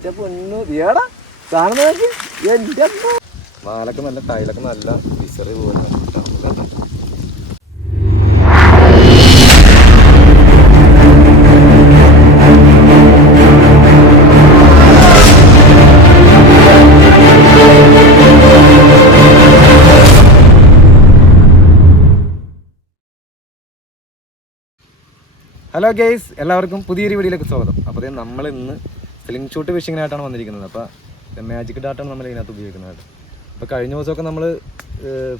എന്റെ നല്ല ടൈലൊക്കെ നല്ല വിസറി പോലെ ഹലോ ഗെയ്സ് എല്ലാവർക്കും പുതിയൊരു വീഡിയോയിലേക്ക് സ്വാഗതം. അപ്പോൾ നമ്മൾ ഇന്ന് സ്ലിംഗ് ഷൂട്ട് ഫിഷിങ്ങിനായിട്ടാണ് വന്നിരിക്കുന്നത്. അപ്പോൾ മാജിക് ഡാറ്റാണ് നമ്മൾ ഇതിനകത്ത് ഉപയോഗിക്കുന്നത്. അപ്പോൾ കഴിഞ്ഞ ദിവസമൊക്കെ നമ്മൾ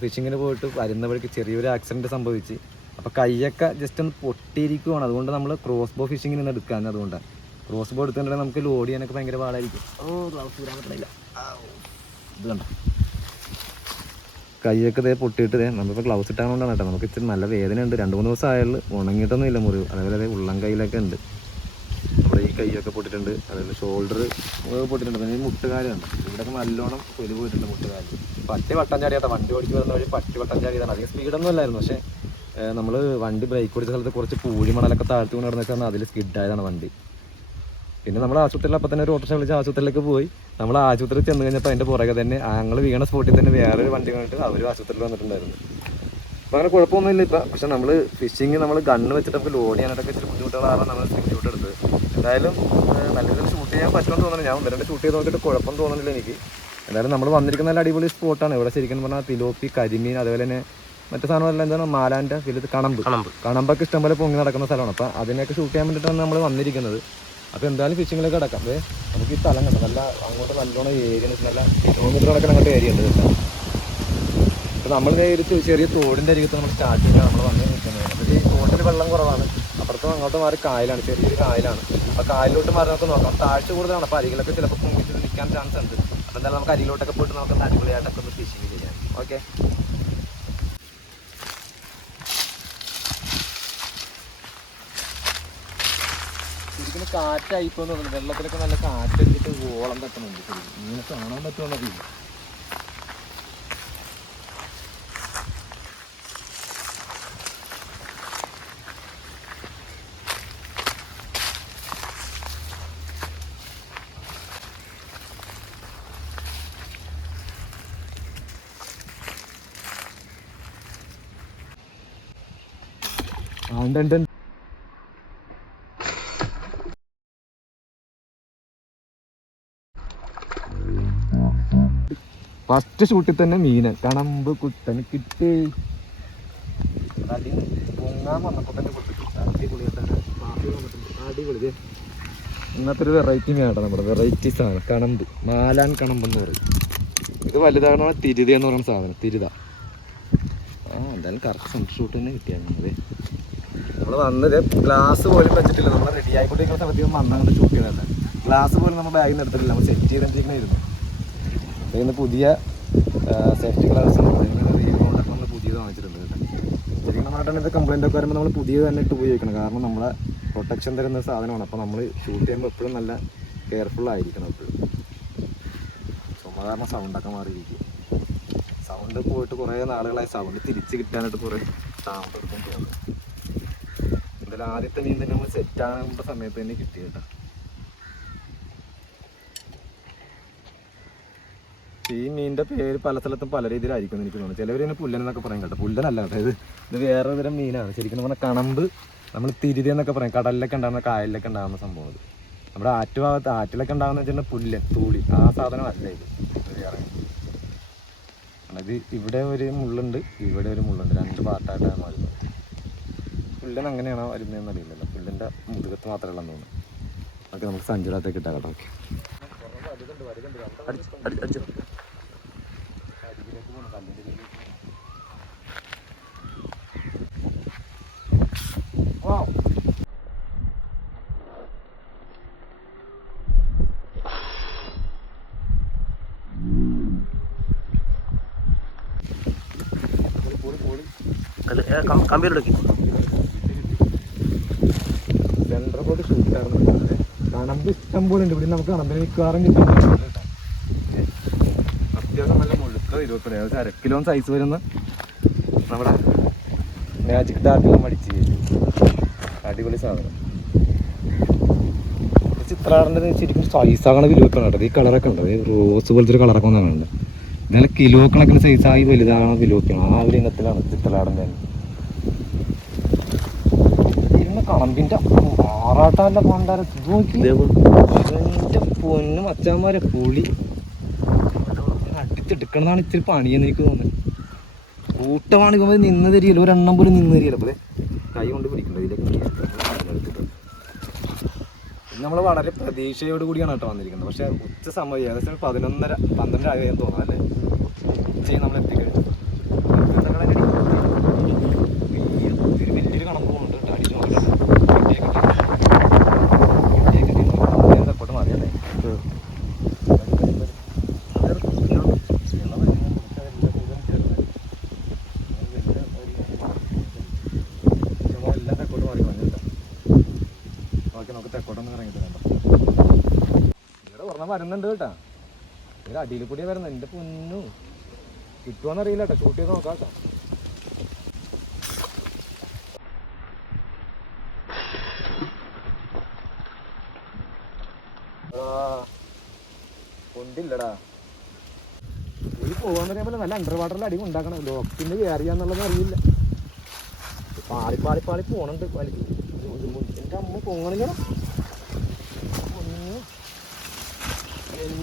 ഫിഷിങ്ങിന് പോയിട്ട് വരുന്ന വഴിക്ക് ചെറിയൊരു ആക്സിഡന്റ് സംഭവിച്ച് അപ്പോൾ കൈയൊക്കെ ജസ്റ്റ് ഒന്ന് പൊട്ടിയിരിക്കുവാണ്. അതുകൊണ്ട് നമ്മൾ ക്രോസ് ബോ ഫിഷിങ്ങിന് നിന്ന് എടുക്കാൻ അതുകൊണ്ടാണ് ക്രോസ് ബോ എടുത്തിട്ടുണ്ടെങ്കിൽ നമുക്ക് ലോഡ് ചെയ്യാനൊക്കെ ഭയങ്കര പാടായിരിക്കും. ഓ ഗ്ലൗസ് ഇടാൻ പറ്റില്ല ഇത് കണ്ടോ? കൈയൊക്കെ ഇതേ പൊട്ടിയിട്ട് ഇതേ നമ്മളിപ്പോൾ ഗ്ലൗസ് ഇട്ടാകൊണ്ടാണ് കേട്ടോ. നമുക്ക് ഇച്ചിരി നല്ല വേദന ഉണ്ട് രണ്ട് മൂന്ന് ദിവസം ആയാലും ഉണങ്ങിയിട്ടൊന്നും ഇല്ല മുറിവ്. അതേപോലെ അതേ ഉള്ളം കയ്യിലൊക്കെ ഉണ്ട്. കൈയൊക്കെ പൊട്ടിട്ടുണ്ട് അതുപോലെ ഷോൾഡർ പൊട്ടിട്ടുണ്ട് പിന്നെ മുട്ടുകാലാണ്. ഇവിടെ നല്ലോണം തൊലി പോയിട്ടുണ്ട് മുട്ടുകാൽ. പട്ടി വട്ടം ചാടിയാത്ത വണ്ടി ഓടിച്ച് വരുന്ന വഴി പട്ടി വട്ടം ചാടിയതാണ്. അധികം സ്പീഡൊന്നും അല്ലായിരുന്നു പക്ഷേ നമ്മൾ വണ്ടി ബ്രേക്ക് ഓടിച്ച സ്ഥലത്ത് കുറച്ച് പൂഴി മണലൊക്കെ താഴ്ത്തി കൊണ്ട് നടന്ന വെച്ചാൽ അതിൽ സ്കിഡായതാണ് വണ്ടി. പിന്നെ നമ്മൾ ആശുപത്രിയിൽ അപ്പം തന്നെ ഒരു ഓട്ടോറിക്ഷ വിളിച്ച് ആശുപത്രിയിലേക്ക് പോയി. നമ്മൾ ആശുപത്രിയിൽ ചെന്ന് കഴിഞ്ഞപ്പോൾ അതിന്റെ പുറകെ തന്നെ ഞങ്ങൾ വീണ സ്പോട്ടിൽ തന്നെ വേറൊരു വണ്ടി കണ്ടിട്ട് അവർ ആശുപത്രിയിൽ വന്നിട്ടുണ്ടായിരുന്നു. അപ്പോൾ അങ്ങനെ കുഴപ്പമൊന്നുമില്ല. ഇപ്പം പക്ഷെ നമ്മൾ ഫിഷിങ് നമ്മൾ ഗണ്ണ് വെച്ചിട്ട് നമുക്ക് ലോഡ് ചെയ്യാനായിട്ടൊക്കെ ഇച്ചിരി ബുദ്ധിമുട്ടുകളാണ് നമ്മൾ ഷൂട്ട് എടുത്തത് എന്തായാലും നല്ല രീതിയിൽ ഷൂട്ട് ചെയ്യാൻ പറ്റുമെന്ന് തോന്നുന്നു. ഞാൻ ഒന്ന് രണ്ട് ഷൂട്ട് ചെയ്ത് നോക്കിയിട്ട് കുഴപ്പം തോന്നുന്നില്ല എനിക്ക്. എന്തായാലും നമ്മൾ വന്നിരിക്കുന്ന നല്ല അടിപൊളി സ്പോട്ടാണ് ഇവിടെ ശരിക്കും പറഞ്ഞാൽ തിലോപ്പി കരിമീൻ അതുപോലെ തന്നെ മറ്റു സാധനമല്ല എന്താണ് മാലാന്റെ ഫിലിത് കണമ്പ്. കണമ്പ്. കണമ്പൊക്കെ ഇഷ്ടംപോലെ പൊങ്ങി നടക്കുന്ന സ്ഥലമാണ്. അപ്പോൾ അതിനൊക്കെ ഷൂട്ട് ചെയ്യാൻ വേണ്ടിയിട്ടാണ് നമ്മൾ വന്നിരിക്കുന്നത്. അപ്പോൾ എന്തായാലും ഫിഷിങ്ങിലൊക്കെ കിടക്കാം അതെ നമുക്ക് ഈ സ്ഥലം കണ്ടത് നല്ല അങ്ങോട്ട് നല്ലോണം ഏരിയ നല്ല കിലോമീറ്റർ കണക്കിന് അങ്ങോട്ട് ഏരിയ ഉണ്ട്. അപ്പോൾ നമ്മൾ ഒരു ചെറിയ തോടിന്റെ അരികത്ത് നമ്മൾ സ്റ്റാർട്ട് ചെയ്താൽ നമ്മൾ വന്ന് നിൽക്കുന്നത്. അപ്പോൾ ഈ തോട്ടിൽ വെള്ളം കുറവാണ്. അപ്പുറത്തും അങ്ങോട്ട് മാറി കായലാണ് ചെറിയൊരു കായലാണ്. അപ്പോൾ കായലിലോട്ട് മാറി നമുക്ക് നോക്കാം. താഴ്ച കൂടുതലാണ്. അപ്പോൾ അരികളൊക്കെ ചിലപ്പോൾ പൊങ്ങിച്ച് നിൽക്കാൻ ചാൻസ് ഉണ്ട്. അപ്പോൾ എന്തായാലും നമുക്ക് അരികിലോട്ടൊക്കെ പോയിട്ട് നമുക്ക് അടിപൊളിയായിട്ടൊക്കെ ഒന്ന് ഫിഷിങ് ചെയ്യാം. ഓക്കെ ശരിക്കും കാറ്റായിപ്പോ തോന്നുന്നു. വെള്ളത്തിലൊക്കെ നല്ല കാറ്റടിച്ചിട്ട് ഓളം തട്ടുന്നുണ്ട്. ഇങ്ങനെ കാണാൻ പറ്റുമെന്നറിയില്ല ഉണ്ട്. ഫസ്റ്റ് ഷൂട്ടിൽ തന്നെ മീന് കണമ്പ് കുത്തൻ കിട്ടി. ഇന്നത്തെ ഒരു വെറൈറ്റി മീനാട്ടോ നമ്മുടെ. വെറൈറ്റി സാധനം. കണമ്പ്. മാലാൻ കണമ്പ് എന്ന് പറയും. ഇത് വലുതാണ് തിരുത എന്ന് പറയുന്ന സാധനം. തിരുത. ആ എന്തായാലും കറക്റ്റ് സൺഷൂട്ട് തന്നെ കിട്ടിയാണ് അതെ നമ്മൾ വന്നത് ഗ്ലാസ് പോലും വെച്ചിട്ടില്ല. നമ്മൾ റെഡി ആയിക്കൊണ്ടിരിക്കുന്ന സമയത്ത് വന്നങ്ങോട്ട് ഷൂട്ട് ചെയ്തതല്ല? ഗ്ലാസ് പോലും നമ്മൾ ബാഗിൽ നിന്ന് എടുത്തിട്ടില്ല. നമ്മൾ സെറ്റ് ചെയ്തിരിക്കണായിരുന്നു അപ്പോൾ ഇന്ന് പുതിയ സേഫ്റ്റി ഗ്ലാസ് നമ്മൾ പുതിയത് വാങ്ങിച്ചിട്ടുണ്ട് ശരിക്കും നമ്മളായിട്ടാണ് കംപ്ലൈന്റ് ഒക്കെ വരുമ്പോൾ നമ്മൾ പുതിയത് തന്നെ ഇട്ട് ഉപയോഗിക്കണം. കാരണം നമ്മളെ പ്രൊട്ടക്ഷൻ തരുന്ന സാധനമാണ്. അപ്പോൾ നമ്മൾ ഷൂട്ട് ചെയ്യുമ്പോൾ എപ്പോഴും നല്ല കെയർഫുൾ ആയിരിക്കണം എപ്പോഴും. കാരണം സൗണ്ടൊക്കെ മാറിയിരിക്കും. സൗണ്ട് പോയിട്ട് കുറേ നാളുകളായി സൗണ്ട് തിരിച്ച് കിട്ടാനായിട്ട് കുറേ സൗണ്ട് എന്തായാലും ആദ്യത്തെ തന്നെ നമ്മൾ സെറ്റ് ആകുന്ന സമയത്ത് തന്നെ കിട്ടി. ഈ മീനിന്റെ പേര് പല സ്ഥലത്തും പല രീതിയിലായിരിക്കും എനിക്ക് തോന്നുന്നു. ചിലവർ ഇതിന് പുല്ലൻ എന്നൊക്കെ പറയും കേട്ടോ. പുല്ലനല്ല അതായത് ഇത് വേറെ തരം മീനാണ്. ശരിക്കും പറഞ്ഞാൽ കണമ്പ് നമ്മൾ തിരിതി എന്നൊക്കെ പറയും. കടലിലൊക്കെ ഉണ്ടാകുന്ന കായലിലൊക്കെ ഉണ്ടാകുന്ന സംഭവം നമ്മുടെ ആറ്റു ഭാഗത്ത് ആറ്റിലൊക്കെ ഉണ്ടാകുന്ന വെച്ചിട്ടുണ്ടെങ്കിൽ പുല്ലൻ തൂളി ആ സാധനം അല്ല ഇത്. വേറെ ഇത് ഇവിടെ ഒരു മുള്ളുണ്ട് ഇവിടെ ഒരു മുള്ളുണ്ട്. രണ്ട് പാർട്ടായിട്ടാണ് മാറുന്നത് പുല്ലൻ അങ്ങനെയാണോ വരുന്നതെന്ന് അറിയില്ലല്ലോ. പുല്ലിന്റെ മുതുകത്ത് മാത്രമേ ഉള്ളെന്ന് തോന്നുന്നു. അതൊക്കെ നമുക്ക് സഞ്ചുരത്തേക്ക് ഇട്ടാ കേട്ടോ. ഓക്കെ. അടിച്ചു കമ്പ്യൂട്ടർ ഷൂട്ട് ആയിരുന്നു കണമ്പ് ഇഷ്ടം പോലെ ഉണ്ട്. ഇവിടെ നമുക്ക് കണമ്പിന് മിക്കവാറും കിട്ടാൻ അത്യാവശ്യം നല്ല മുഴുക്ക ഇരുപത്തി ഏകദേശം അര കിലോ സൈസ് വരുന്ന നമ്മുടെ മാജിക് ഡാർട്ടിലും മടിച്ച് അടിപൊളി സാധനം. ചിത്രാടന്റെ ശരിക്കും സൈസാകണ കേട്ടോ ഈ കളറൊക്കെ ഉണ്ട് റോസ് പോലത്തെ ഒരു കളറൊക്കെ ഒന്നും ഇങ്ങനെ കിലോ കണക്കിന് സൈസായി വലുതാകണ ആ ഒരു ഇനത്തിലാണ് ചിത്രാടന്റെ ഇരുന്ന കളമ്പിന്റെ ആറാട്ടല്ല പണ്ടാര ഇത് നോക്കി എന്റെ പൊന്നും അച്ഛന്മാരെ പുളി. അടിച്ചെടുക്കണമെന്നാണ് ഇത്തിരി പണിയെന്ന് എനിക്ക് തോന്നുന്നത്. കൂട്ടമാണ് ഇപ്പൊ നിന്ന് തരികയില്ല ഒരെണ്ണം പോലും നിന്ന് തരികയില്ല അപ്പോൾ കൈ കൊണ്ട് പിടിക്കണ്ട. ഇതിലേക്ക് നമ്മൾ വളരെ പ്രതീക്ഷയോട് കൂടിയാണ് കേട്ടോ വന്നിരിക്കുന്നത്. പക്ഷെ ഉച്ച സമയം ഏകദേശം പതിനൊന്നര പന്ത്രണ്ട് ആയെന്ന് തോന്നുന്നു അല്ലേ? ഉച്ചയും നമ്മൾ എത്തിക്കഴിഞ്ഞു ഒരു വലിയൊരു കണക്ക് പോകുന്നുണ്ട് കേട്ടോ അടിച്ചു നോക്കട്ടെ തെക്കോട്ട് മാറിയല്ലേ എല്ലാം തെക്കോട്ട് മാറി വന്നിട്ടാ ഓക്കെ നമുക്ക് തെക്കോട്ടൊന്ന് ഇറങ്ങിയിട്ട് കണ്ടോ ഇവിടെ പറഞ്ഞാൽ വരുന്നുണ്ട് കേട്ടാ. ഒരു അടിയിൽ കൂടിയാ വരുന്നത്. എന്റെ പൊന്നു. കിട്ടുമോന്നറിയില്ല കേട്ടോ. ഷൂട്ട് ചെയ്ത് നോക്കാം കേട്ടോ. കൊണ്ടില്ലടാ. ഒരു പോകാൻ നല്ല അണ്ടർ വാട്ടറിൽ അടി ഉണ്ടാക്കണം. ലോക്കിന്റെ കയറിയാന്നുള്ളത് അറിയില്ല. പാളി പാളി പാളി പോണുണ്ട്. വലി എന്റെ അമ്മ പൊങ്ങണില്ല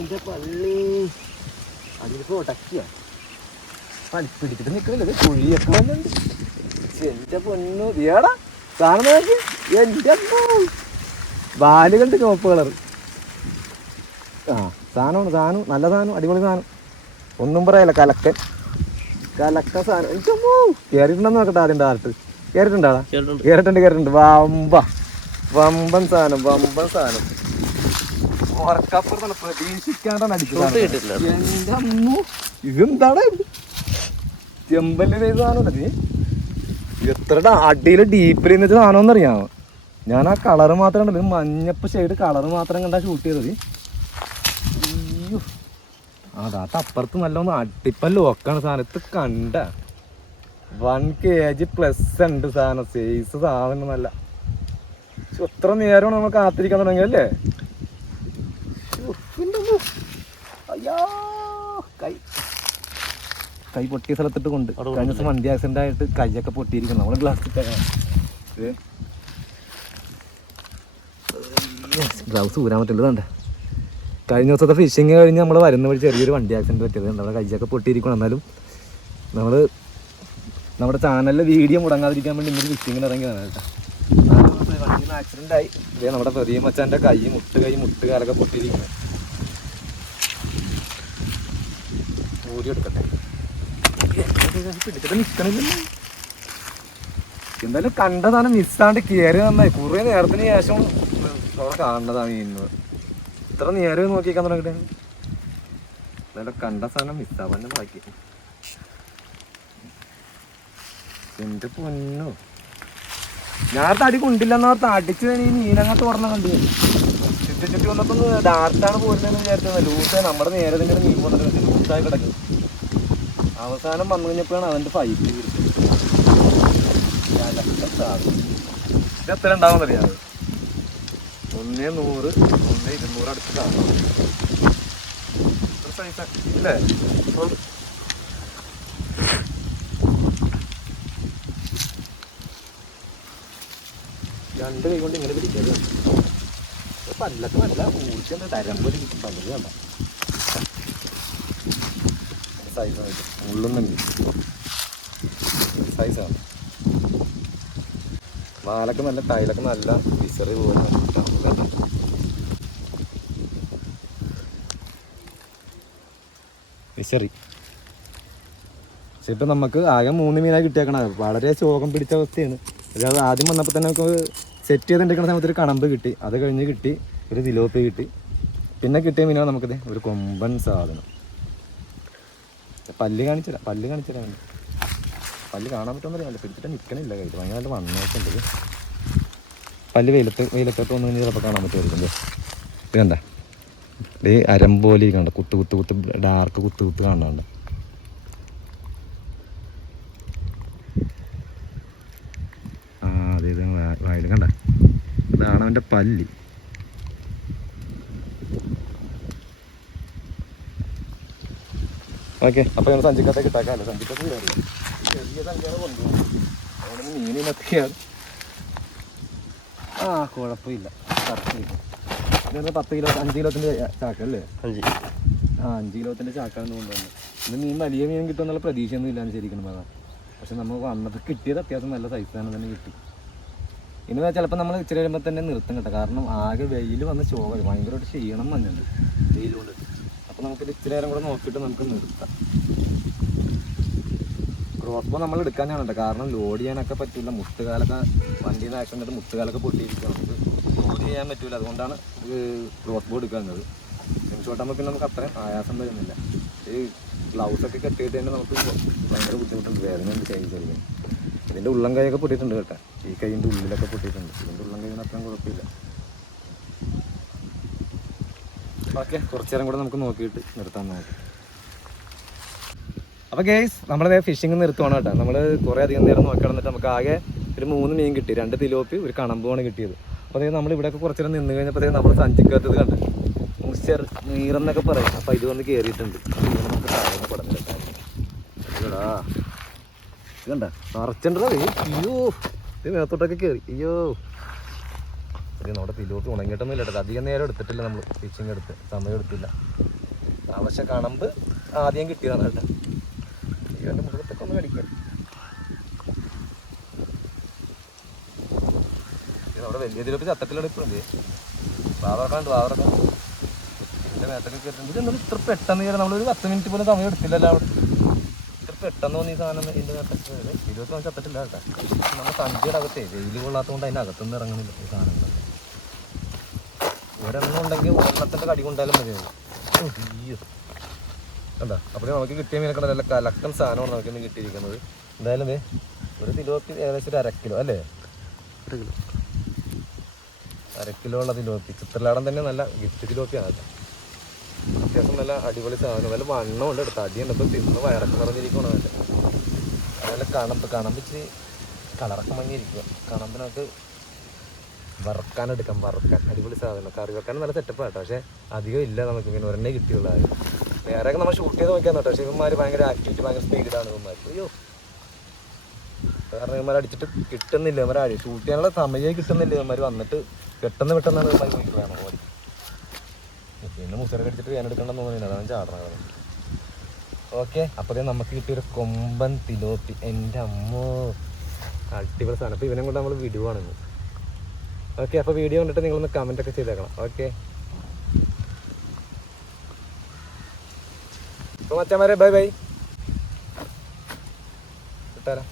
എന്റെ പള്ളി. അതിലിപ്പോ ഒടക്കിയ പിടിച്ചിട്ട് നിക്കണില്ല. ഇത് കുഴിയൊക്കെ വന്നുണ്ട് എന്റെ പൊന്നു. ഏടാ അമ്മോ. വാൽ കണ്ട് ചുവപ്പ് കളർ ആ സാധനമാണ് സാധനം. നല്ല സാധനം അടിപൊളി സാധനം. ഒന്നും പറയല്ല കലക്കൻ. കലക്ക സാധനം. എനിക്കമ്മോ കയറിയിട്ടുണ്ടെന്ന് നോക്കട്ടെ ആദ്യം ഡാർട്ട് കയറിയിട്ടുണ്ടാടാ കേറിട്ടുണ്ട് കേറിട്ടുണ്ട് വമ്പ. വമ്പൻ സാധനം വമ്പൻ സാധനം. ഉറക്കപ്പുറത്താണ് പ്രതീക്ഷിക്കാണ്ടാണ് അടിച്ചത്. കിട്ടില്ല. എന്റെ അമ്മു ഇതെന്താണ്? ചെമ്പല്ല് ചെയ്ത സാധനം നീ? എത്ര അടിയിൽ ഡീപ്പിൽ നിന്നിട്ട് സാധനം എന്നറിയാമോ ഞാൻ ആ കളറ് മാത്രം കണ്ടത് മഞ്ഞപ്പ് ഷെയ്ഡ് കളറ് മാത്രം കണ്ടാ ഷൂട്ട് ചെയ്തത് അയ്യോ. അതാത്ത അപ്പുറത്ത് നല്ലോണം അടിപ്പല്ല ഒക്കാണ് സാധനത്ത് കണ്ട. വൺ കെ ജി പ്ലസ് ഉണ്ട് സാധനം. സൈസ് സാധനം നല്ല. എത്ര നേരമാണ് നമ്മൾ കാത്തിരിക്കാൻ തുടങ്ങിയല്ലേ ശ്ശോ, എന്റെ അമ്മോ. അയ്യോ കൈ കൈ പൊട്ടിയ സ്ഥലത്തിട്ട് കൊണ്ട് കഴിഞ്ഞ ദിവസം വണ്ടി ആക്സിഡന്റ് ആയിട്ട് കൈയൊക്കെ പൊട്ടിയിരിക്കുന്നു. നമ്മൾ ഗ്ലാസ് ഗ്ലൗസ് ഊരാൻ പറ്റുള്ളതുണ്ട് കഴിഞ്ഞ ദിവസത്തെ ഫിഷിങ് കഴിഞ്ഞ് നമ്മൾ വരുന്ന വഴി ചെറിയൊരു വണ്ടി ആക്സിഡന്റ് പറ്റിയത് നമ്മുടെ കൈയൊക്കെ പൊട്ടിയിരിക്കണം എന്നാലും നമ്മൾ നമ്മുടെ ചാനലിൽ വീഡിയോ മുടങ്ങാതിരിക്കാൻ വേണ്ടി ഇന്നൊരു ഫിഷിങ്ങിന് ഇറങ്ങിയതാണ് കേട്ടോ. വണ്ടിയിൽ ആക്സിഡന്റ് ആയി. ഇതേ നമ്മുടെ പെരിയ കൈ മുട്ട് കൈ മുട്ട് കാലൊക്കെ പൊട്ടിയിരിക്കുന്നത് എന്തായാലും കണ്ടതാണ് മിസ്സാണ്ട് കയറി നന്നായി കുറെ നേരത്തിന് ശേഷം അവിടെ കാണുന്നതാണ് ഇന്ന്. ഇത്ര നേരം നോക്കിയേക്കാൻ തുടങ്ങിട്ട് എന്തായാലും കണ്ട സാധനം മിസ്സാവാൻ ബാക്കി. എന്റെ പൊന്നു. ഞാൻ തടി കൊണ്ടില്ലെന്ന് ഓർത്ത് അടിച്ച് ഈ മീനങ്ങത്ത് ഓർമ്മ കണ്ടു. ചുറ്റി ചുറ്റി വന്നപ്പോ ഡാർട്ടാണ് പോരുന്നതെന്ന് വിചാരിച്ചത്. ലൂസായി നമ്മുടെ നേരെ തന്നെ മീൻ പോകുന്നത് ലൂസായി കിടക്കും അവസാനം വന്നു കഴിഞ്ഞപ്പോഴാണ് അവന്റെ ഫൈറ്റ് ഇത് എത്ര ഉണ്ടാവും അറിയാം ഒന്നേ നൂറ് ഒന്നേ ഇരുന്നൂറ് അടുത്ത് കാണും ഉള്ളു. രണ്ട് കൈ കൊണ്ട് ഇങ്ങനെ പിടിക്കരുത് പല്ലൊക്കെ നല്ല ഊർജം പോലെ പല്ല് കണ്ട സൈസായിട്ട് ഉള്ളുന്നുണ്ട്. സൈസാണ്. വാലൊക്കെ നല്ല ടൈലൊക്കെ നല്ല വിസറി പോകുന്ന വിസറി. പക്ഷെ ഇപ്പം നമുക്ക് ആകെ മൂന്ന് മീനായി കിട്ടിയേക്കണം വളരെ ശോകം പിടിച്ച അവസ്ഥയാണ്. അല്ലാതെ ആദ്യം വന്നപ്പോൾ തന്നെ നമുക്ക് സെറ്റ് ചെയ്തിട്ടിരിക്കുന്ന സമയത്ത് ഒരു കണമ്പ് കിട്ടി. അത് കഴിഞ്ഞ് കിട്ടി. ഒരു തിലോപ്പി കിട്ടി. പിന്നെ കിട്ടിയ മീനാണ് നമുക്കിത്. ഒരു കൊമ്പൻ സാധനം. പല്ല് കാണിച്ചില്ല പല്ല് കാണിച്ചില്ല പല്ല് കാണാൻ പറ്റുമെന്നറിയാമല്ലോ പിടിച്ചിട്ട് നിൽക്കണില്ല കയ്യിൽ ഭയങ്കര വണ്ണൊക്കെ പല്ല് വെയിലത്ത് വെയിലത്തോട്ട് വന്നു കഴിഞ്ഞാൽ ചിലപ്പോൾ കാണാൻ പറ്റുമായിരിക്കും. ഇത്. കണ്ട? ഇത് അരമ്പോലി കണ്ട? കുത്ത് കുത്ത് കുത്ത് ഡാർക്ക് കുത്ത് കുത്ത് കാണാണ്ട് ആ അതെ ഇത് വായിൽ കണ്ട? ഇതാണ് അവന്റെ പല്ല്. ഓക്കെ അപ്പോൾ ഞങ്ങൾ സഞ്ചിക്കത്തേക്ക് ഇട്ടാക്കാമല്ലോ. സഞ്ചിക്കത്ത് കയറി ചെറിയ സംഖ്യയാണ് കൊണ്ടുപോകും അവിടെ മത്തിയാണ്. ആ കുഴപ്പമില്ല. കറക്റ്റ് പത്ത് കിലോ അഞ്ച് കിലോത്തിന്റെ ചാക്കല്ലേ അഞ്ച്. ആ അഞ്ച് കിലോത്തിന്റെ ചാക്കാണ് കൊണ്ടുവന്നത്. ഇന്ന് മീൻ വലിയ മീൻ കിട്ടുമെന്നുള്ള പ്രതീക്ഷയൊന്നും ഇല്ലാന്ന് ശരിക്കും പറഞ്ഞാൽ പക്ഷെ നമ്മൾ വന്നത് കിട്ടിയത് അത്യാവശ്യം നല്ല സൈസാണ് തന്നെ കിട്ടി. ഇനി ചിലപ്പോൾ നമ്മൾ ഇച്ചിരി വരുമ്പോൾ തന്നെ നിർത്തും കേട്ടോ. കാരണം ആകെ വെയിൽ വന്ന് ചോക ഭയങ്കരമായിട്ട് ക്ഷീണം വന്നിട്ടുണ്ട്. വെയിൽ കൊണ്ട് അപ്പോൾ നമുക്കിത് ഇച്ചിരി നേരം കൂടെ നോക്കിയിട്ട് നമുക്ക് നിർത്താം. ക്രോസ്ബോ നമ്മൾ എടുക്കാനാണ് കേട്ടോ കാരണം ലോഡ് ചെയ്യാനൊക്കെ പറ്റില്ല. മുട്ടുകാലൊക്കെ വണ്ടിയിൽ നിന്ന് ആക്സിഡന്റ് മുട്ടുകാലൊക്കെ പൊട്ടിയിരിക്കണം നമുക്ക് ലോഡ് ചെയ്യാൻ പറ്റില്ല അതുകൊണ്ടാണ് ക്രോസ്ബോ എടുക്കുന്നത് ഷോട്ടാകുമ്പോൾ പിന്നെ നമുക്ക് അത്രയും ആയാസം വരുന്നില്ല ഈ ഗ്ലൗസ് ഒക്കെ കെട്ടിയിട്ട് തന്നെ നമുക്ക് ഭയങ്കര ബുദ്ധിമുട്ടുണ്ട്. വേദന ഉണ്ട് കൈ ചെറിയ. ഇതിന്റെ ഉള്ളം കൈയൊക്കെ പൊട്ടിയിട്ടുണ്ട് കേട്ടോ. ഈ കൈയിന്റെ ഉള്ളിലൊക്കെ പൊട്ടിയിട്ടുണ്ട്. ഇതിന്റെ ഉള്ളം കൈയിന് അത്രയും കുഴപ്പമില്ല. ഓക്കെ കുറച്ച് നേരം കൂടെ നമുക്ക് നോക്കിയിട്ട് നിർത്താൻ നോക്കാം അപ്പോൾ ഗേസ് നമ്മളത് ഫിഷിംഗ് നിർത്തുവാണ് കേട്ടോ. നമ്മൾ കുറേ അധികം നേരം നോക്കി കിടന്നിട്ട് നമുക്ക് ആകെ ഒരു മൂന്ന് മീൻ കിട്ടി. രണ്ട് തിലോപ്പി ഒരു കണമ്പുമാണ് കിട്ടിയത്. അപ്പോൾ അതായത് നമ്മൾ ഇവിടെയൊക്കെ കുറച്ച് നേരം നിന്ന് കഴിഞ്ഞപ്പോൾ നമ്മൾ സഞ്ചിക്കാത്തത് കണ്ട്. മുസ്റ്റർ നീറെന്നൊക്കെ പറയും. അപ്പോൾ ഇത് വന്ന് കയറിയിട്ടുണ്ട് നമുക്ക് താഴെ നിറച്ചിട്ടുണ്ടോ അയ്യോ ഇത് മേത്തോട്ടൊക്കെ കയറി അയ്യോ. ഇത് നമ്മുടെ തിലോപ്പി ഉണങ്ങിയിട്ടൊന്നും ഇല്ല കേട്ടോ അധികം നേരം എടുത്തിട്ടില്ല നമ്മൾ ഫിഷിങ് എടുത്ത്. സമയം എടുത്തില്ല. ആവശ്യ കണമ്പ് ആദ്യം കിട്ടിയതാണ് കേട്ടോ. എന്റെ മുഖത്തൊക്കെ ഒന്ന് കടിക്കാം. നമ്മുടെ വലിയ തിലോപ്പി ചത്തട്ടിലാണ് ഇപ്പോൾ ഉണ്ട് വാവറക്കാണ്ട് വാവറക്കാണ്ട് എന്റെ മേത്തൊക്കെ കയറിയിട്ടുണ്ട് ഇത് ഇത്ര പെട്ടെന്ന് കയറി നമ്മളൊരു പത്ത് മിനിറ്റ് പോലും സമയം എടുത്തില്ലല്ലോ അവിടെ. ഇത്ര പെട്ടെന്ന് തോന്നി ഈ സാധനം ഇതിന്റെ മേത്തൊക്കെ ഇരുപത്തി ചത്തിട്ടില്ല കേട്ടോ. നമ്മൾ സഞ്ചിയുടെ അകത്തേ. വെയിൽ കൊള്ളാത്തതുകൊണ്ട് അതിന്റെ അകത്തുനിന്ന് ഇറങ്ങുന്നില്ല ഈ സാധനങ്ങൾ ഒരെണ്ണം ഉണ്ടെങ്കിൽ ഒരെണ്ണത്തിന്റെ കടി കൊണ്ടാലും അയ്യോ. കണ്ട? അപ്പോൾ നമുക്ക് കിട്ടിയ മീനൊക്കെ നല്ല കലക്കൻ സാധനമാണ് നമുക്ക് ഇന്ന് കിട്ടിയിരിക്കുന്നത്. എന്തായാലും ഒരു തിലോപ്പി ഏകദേശം ഒരു അരക്കിലോ കിലോ അല്ലേ? ഒരു കിലോ. അര കിലോ ഉള്ള തിലോപ്പി ചിത്രലാടൻ തന്നെ നല്ല ഗിഫ്റ്റ് തിലോപ്പി ആണ് അത്യാവശ്യം നല്ല അടിപൊളി സാധനം. നല്ല വണ്ണമുണ്ട് എടുത്ത് അടി ഇപ്പോൾ തിന്ന് വയറൊക്കെ നിറഞ്ഞിരിക്കണം അതുപോലെ കണമ്പ്. കണമ്പ് ഇച്ചിരി കളറൊക്കെ മങ്ങിയിരിക്കുക കണമ്പിനൊക്കെ വറക്കാൻ എടുക്കാം വറക്കാൻ. അടിപൊളി സാധനം. കറി വെക്കാൻ നല്ല സെറ്റപ്പ് കേട്ടോ പക്ഷേ അധികം ഇല്ല നമുക്ക്. പിന്നെ ഒരെണ്ണേ കിട്ടിയുള്ള ആരും വേറെയൊക്കെ നമ്മൾ ഷൂട്ട് ചെയ്ത് നോക്കിയാൽ കേട്ടോ. പക്ഷേ ഇവന്മാർ ഭയങ്കര ആക്ടിവിറ്റി ഭയങ്കര സ്പീഡാണ് ഇവന്മാർ അയ്യോ. കാരണം ഇവന്മാർ അടിച്ചിട്ട് കിട്ടുന്നില്ല. ഇവന്മാർ അടി ഷൂട്ട് ചെയ്യാനുള്ള സമയം കിട്ടുന്നില്ല ഇവന്മാർ വന്നിട്ട് പെട്ടെന്ന് പെട്ടെന്നാണ് ഇവന്മാർ പോയിട്ട് വേണം ഓടി. പിന്നെ മുസറൊക്കെ അടിച്ചിട്ട് ഞാൻ എടുക്കണ്ടെന്ന് തോന്നുന്നില്ല. അതാണ് ചാടണം ഓക്കെ. അപ്പോൾ നമുക്ക് കിട്ടിയൊരു കൊമ്പൻ തിലോപ്പി. എന്റെ അമ്മോ. അടിപൊളി സാധനം. അപ്പോൾ ഇവനെ കൊണ്ട് നമ്മൾ വിടുവാണെന്ന് ഓക്കെ അപ്പോൾ വീഡിയോ കണ്ടിട്ട് നിങ്ങളൊന്ന് കമന്റ് ഒക്കെ ചെയ്തേക്കണം. ഓക്കെ അപ്പോൾ അച്ഛന്മാരെ ബൈ ബൈ ഇട്ടാരാ.